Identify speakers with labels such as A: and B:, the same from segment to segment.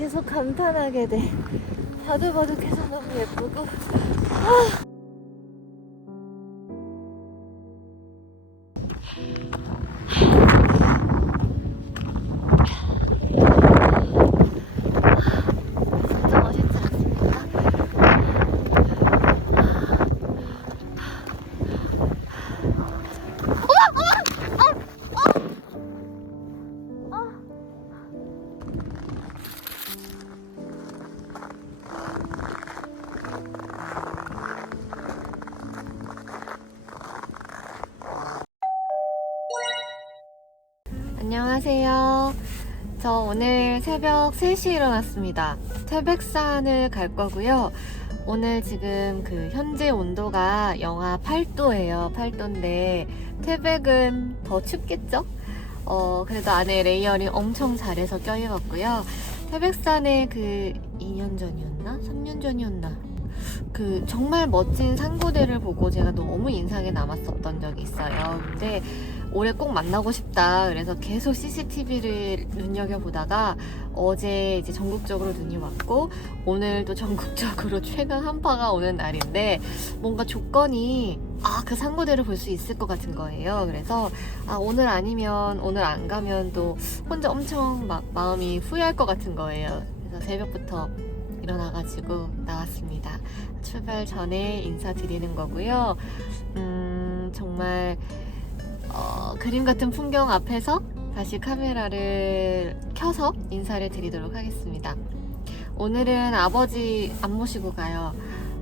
A: 계속 감탄하게 돼. 봐도 봐도 계속 너무 예쁘고. 진 안녕하세요. 저 오늘 새벽 3시에 일어났습니다. 태백산을 갈 거고요. 오늘 지금 그 현재 온도가 영하 8도예요. 8도인데 태백은 더 춥겠죠? 어, 그래도 안에 레이어링 엄청 잘해서 껴입었고요. 태백산에 그 2년 전이었나? 3년 전이었나? 그 정말 멋진 산고대를 보고 제가 너무 인상에 남았었던 적이 있어요. 근데 올해 꼭 만나고 싶다. 그래서 계속 CCTV를 눈여겨보다가 어제 이제 전국적으로 눈이 왔고 오늘도 전국적으로 최강 한파가 오는 날인데 뭔가 조건이 아, 그 상고대를 볼 수 있을 것 같은 거예요. 그래서 아, 오늘 아니면 오늘 안 가면 또 혼자 엄청 막 마음이 후회할 것 같은 거예요. 그래서 새벽부터 일어나가지고 나왔습니다. 출발 전에 인사드리는 거고요. 음, 정말 어, 그림 같은 풍경 앞에서 다시 카메라를 켜서 인사를 드리도록 하겠습니다. 오늘은 아버지 안 모시고 가요.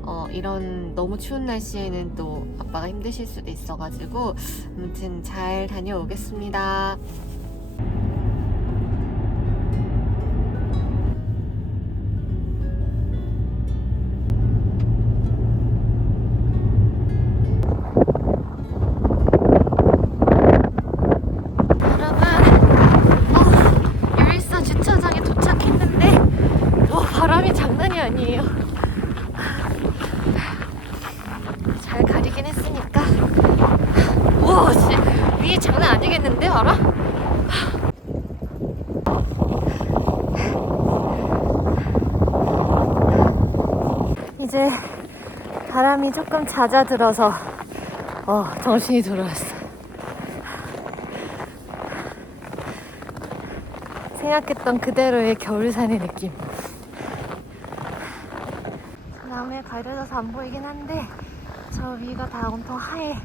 A: 어, 이런 너무 추운 날씨에는 또 아빠가 힘드실 수도 있어가지고 아무튼 잘 다녀오겠습니다. 장난 아니겠는데, 바람? 이제 바람이 조금 잦아들어서, 어, 정신이 돌아왔어. 생각했던 그대로의 겨울산의 느낌. 나무에 가려져서 안 보이긴 한데 저 위가 다 온통 하얘.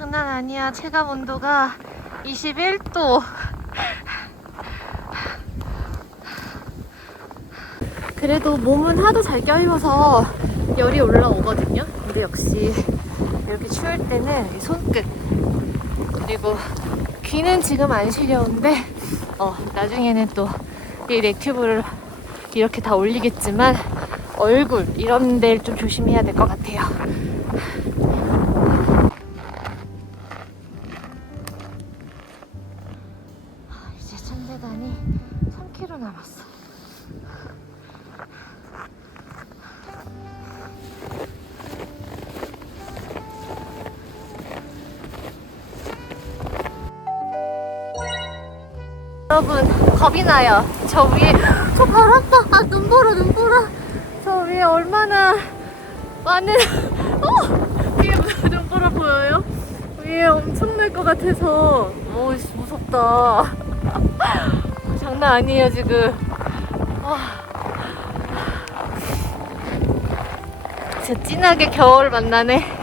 A: 장난 아니야. 체감 온도가 21도. 그래도 몸은 하도 잘 껴입어서 열이 올라오거든요. 근데 역시 이렇게 추울 때는 이 손끝 그리고 귀는 지금 안 시려운데 어, 나중에는 또 이 렉튜브를 이렇게 다 올리겠지만 얼굴 이런 데를 좀 조심해야 될 것 같아요. 남았어. 여러분 겁이 나요. 저 위에 저 바람봐. 아 눈보라 눈보라. 저 위에 얼마나 많은 어 위에 눈보라 보여요? 위에 엄청날 것 같아서 오 씨, 무섭다. 장난 아니에요 지금. 와. 진짜 진하게 겨울 만나네.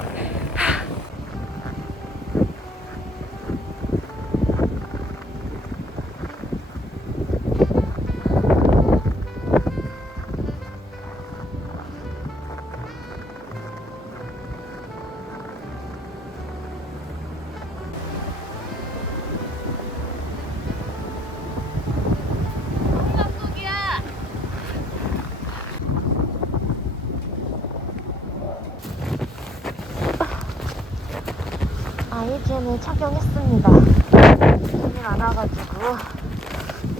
A: 아이젠을 착용했습니다. 힘이 안 와가지고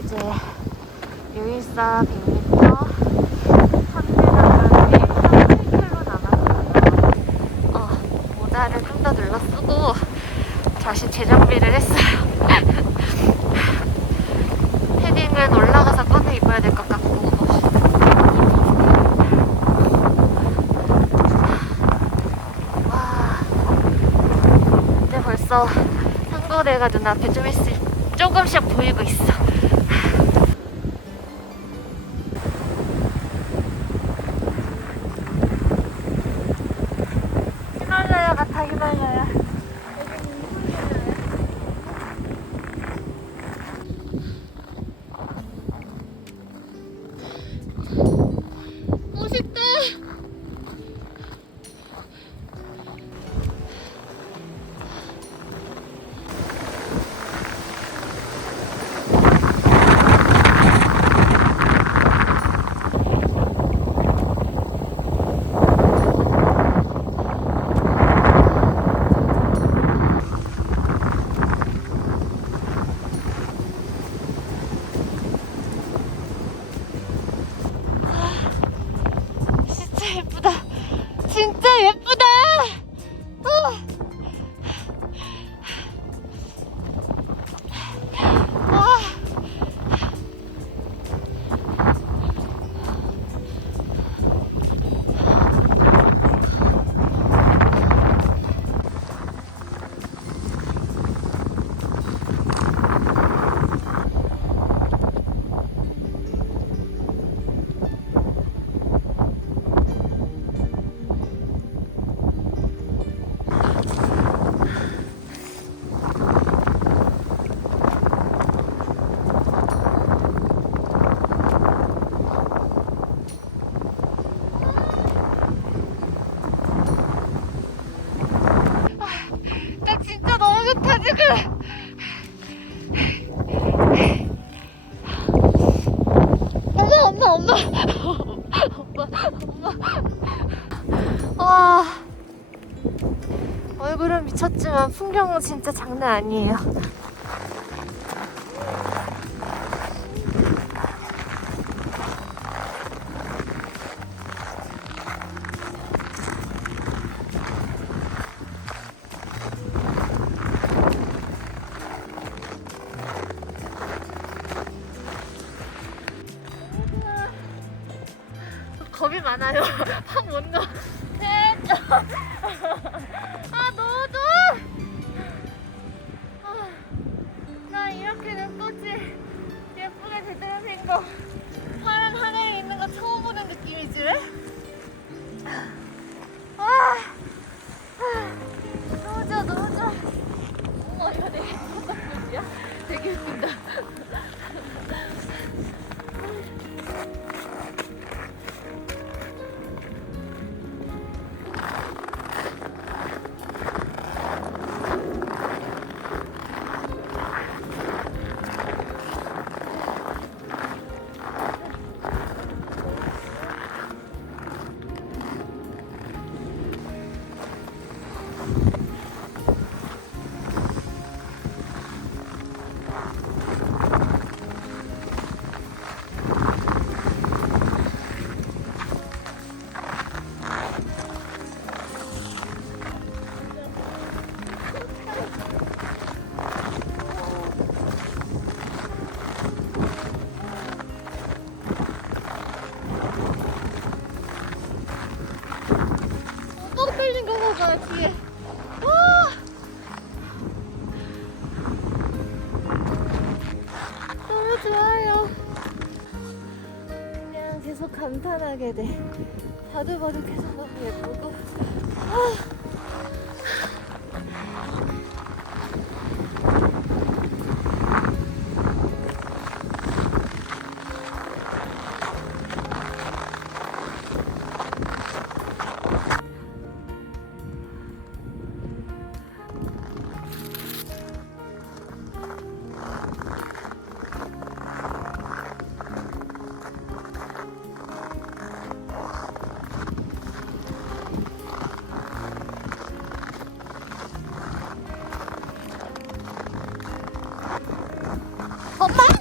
A: 이제 유일사 100m 3대장까지 1.7km 남았어요. 어, 모자를 좀 더 눌러 쓰고 다시 재정비를 했어요. 해가 눈앞에 좀 있을 조금씩 보이고 있어. 히말라야 같아 히말라야. 풍경은 진짜 장난 아니에요. 겁이 많아요. 확못 넣어. 거. 파란 하늘에 있는 거 처음 보는 느낌이지? 아, 아, 너무 좋아, 너무 좋아. 어머, 이거 되게 예쁘다. 되게 예쁜다. 감탄하게 돼 계속 너무 예쁘고 아. 어,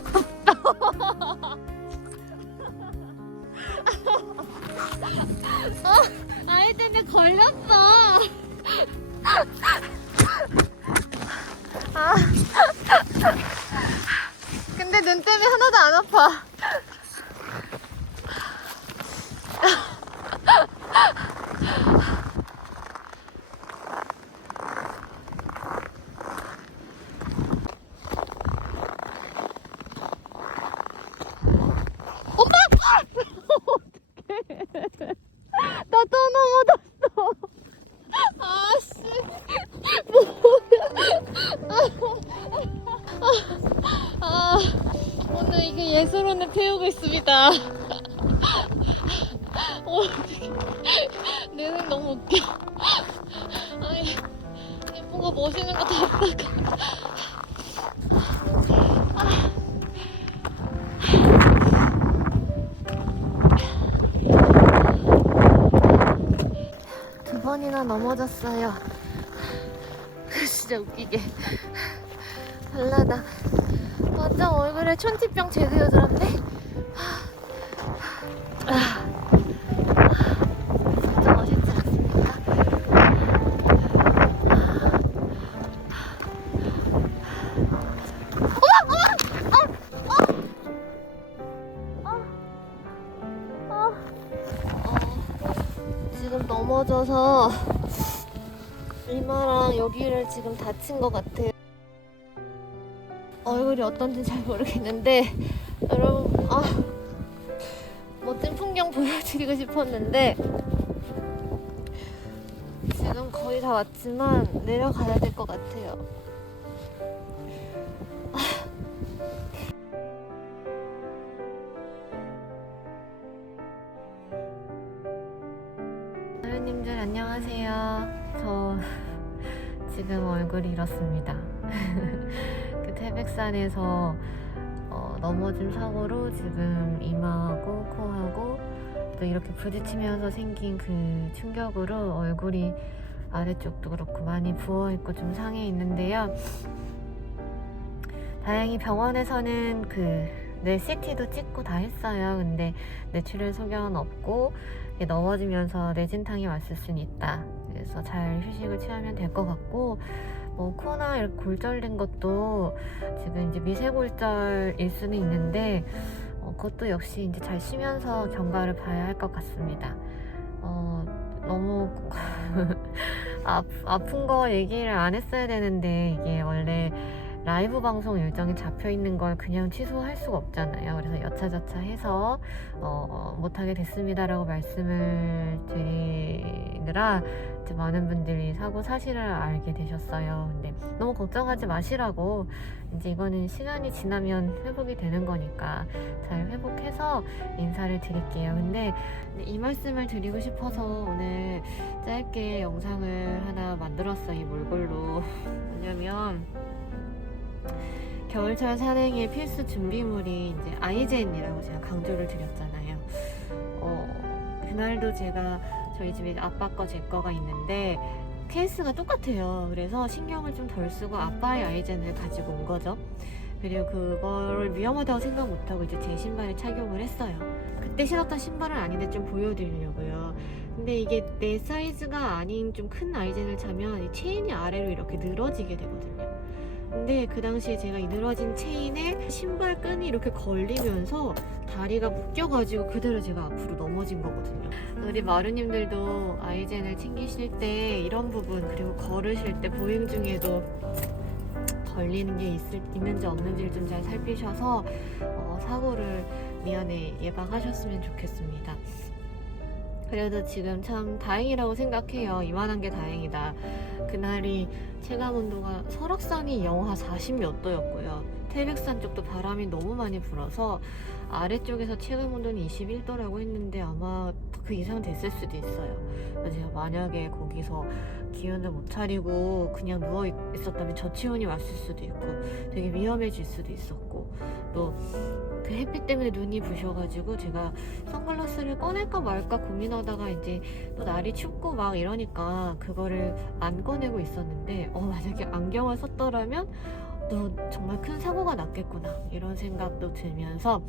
A: 두 번이나 넘어졌어요. 진짜 웃기게. 발라다. 완전 얼굴에 촌티병 제대로 들었네. 여기를 지금 다친 것 같아요. 얼굴이 어떤지 잘 모르겠는데 여러분 아 멋진 풍경 보여드리고 싶었는데 지금 거의 다 왔지만 내려가야 될 것 같아요. 어른님들 안녕하세요. 저 지금 얼굴이 이렇습니다. 그 태백산에서 어, 넘어진 사고로 지금 이마하고 코하고 또 이렇게 부딪히면서 생긴 그 충격으로 얼굴이 아래쪽도 그렇고 많이 부어 있고 좀 상해 있는데요. 다행히 병원에서는 그 뇌 CT도 찍고 다 했어요. 근데 뇌출혈 소견 없고 넘어지면서 뇌진탕이 왔을 수는 있다. 그래서 잘 휴식을 취하면 될 것 같고 뭐 코나 이렇게 골절된 것도 지금 이제 미세골절일 수는 있는데 어, 그것도 역시 이제 잘 쉬면서 경과를 봐야 할 것 같습니다. 어, 너무 아, 아픈 거 얘기를 안 했어야 되는데 이게 원래 라이브 방송 일정이 잡혀 있는 걸 그냥 취소할 수가 없잖아요. 그래서 여차저차 해서 어, 못하게 됐습니다라고 말씀을 드리느라 이제 많은 분들이 사고 사실을 알게 되셨어요. 근데 너무 걱정하지 마시라고 이제 이거는 시간이 지나면 회복이 되는 거니까 잘 회복해서 인사를 드릴게요. 근데 이 말씀을 드리고 싶어서 오늘 짧게 영상을 하나 만들었어요. 이 몰골로. 왜냐면 겨울철 산행의 필수 준비물이 이제 아이젠이라고 제가 강조를 드렸잖아요. 어, 그날도 제가 저희 집에 아빠 거 제 거가 있는데 케이스가 똑같아요. 그래서 신경을 좀 덜 쓰고 아빠의 아이젠을 가지고 온 거죠. 그리고 그거를 위험하다고 생각 못하고 이제 제 신발에 착용을 했어요. 그때 신었던 신발은 아닌데 좀 보여드리려고요. 근데 이게 내 사이즈가 아닌 좀 큰 아이젠을 차면 이 체인이 아래로 이렇게 늘어지게 되거든요. 근데 그 당시에 제가 이 늘어진 체인에 신발 끈이 이렇게 걸리면서 다리가 묶여가지고 그대로 제가 앞으로 넘어진 거거든요. 우리 마루님들도 아이젠을 챙기실 때 이런 부분 그리고 걸으실 때 보행 중에도 걸리는 게 있을, 있는지 없는지를 좀 잘 살피셔서 어, 사고를 미연에 예방하셨으면 좋겠습니다. 그래도 지금 참 다행이라고 생각해요. 이만한 게 다행이다. 그날이 체감 온도가 설악산이 영하 40몇 도였고요. 태백산 쪽도 바람이 너무 많이 불어서 아래쪽에서 체감 온도는 21도라고 했는데 아마 그 이상 됐을 수도 있어요. 제가 만약에 거기서 기운을 못 차리고 그냥 누워 있- 있었다면 저체온이 왔을 수도 있고 되게 위험해질 수도 있었고 또 그 햇빛 때문에 눈이 부셔가지고 제가 선글라스를 꺼낼까 말까 고민하다가 이제 또 날이 춥고 막 이러니까 그거를 안 꺼내고 있었는데 어 만약에 안경을 썼더라면 또 정말 큰 사고가 났겠구나 이런 생각도 들면서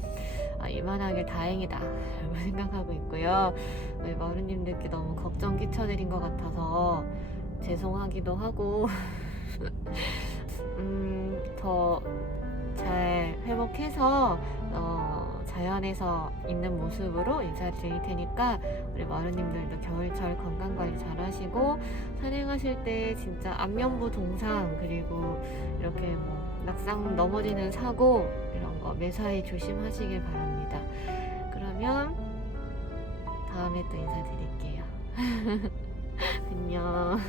A: 아, 이만하길 다행이다 라고 생각하고 있고요. 우리 마루님들께 너무 걱정 끼쳐드린 것 같아서 죄송하기도 하고 음, 더 잘 회복해서 어, 자연에서 있는 모습으로 인사드릴 테니까 우리 마루님들도 겨울철 건강관리 잘 하시고 산행하실 때 진짜 안면부 동상 그리고 이렇게 뭐 낙상 넘어지는 사고 이런 거 매사에 조심하시길 바랍니다. 그러면 다음에 또 인사드릴게요. 안녕.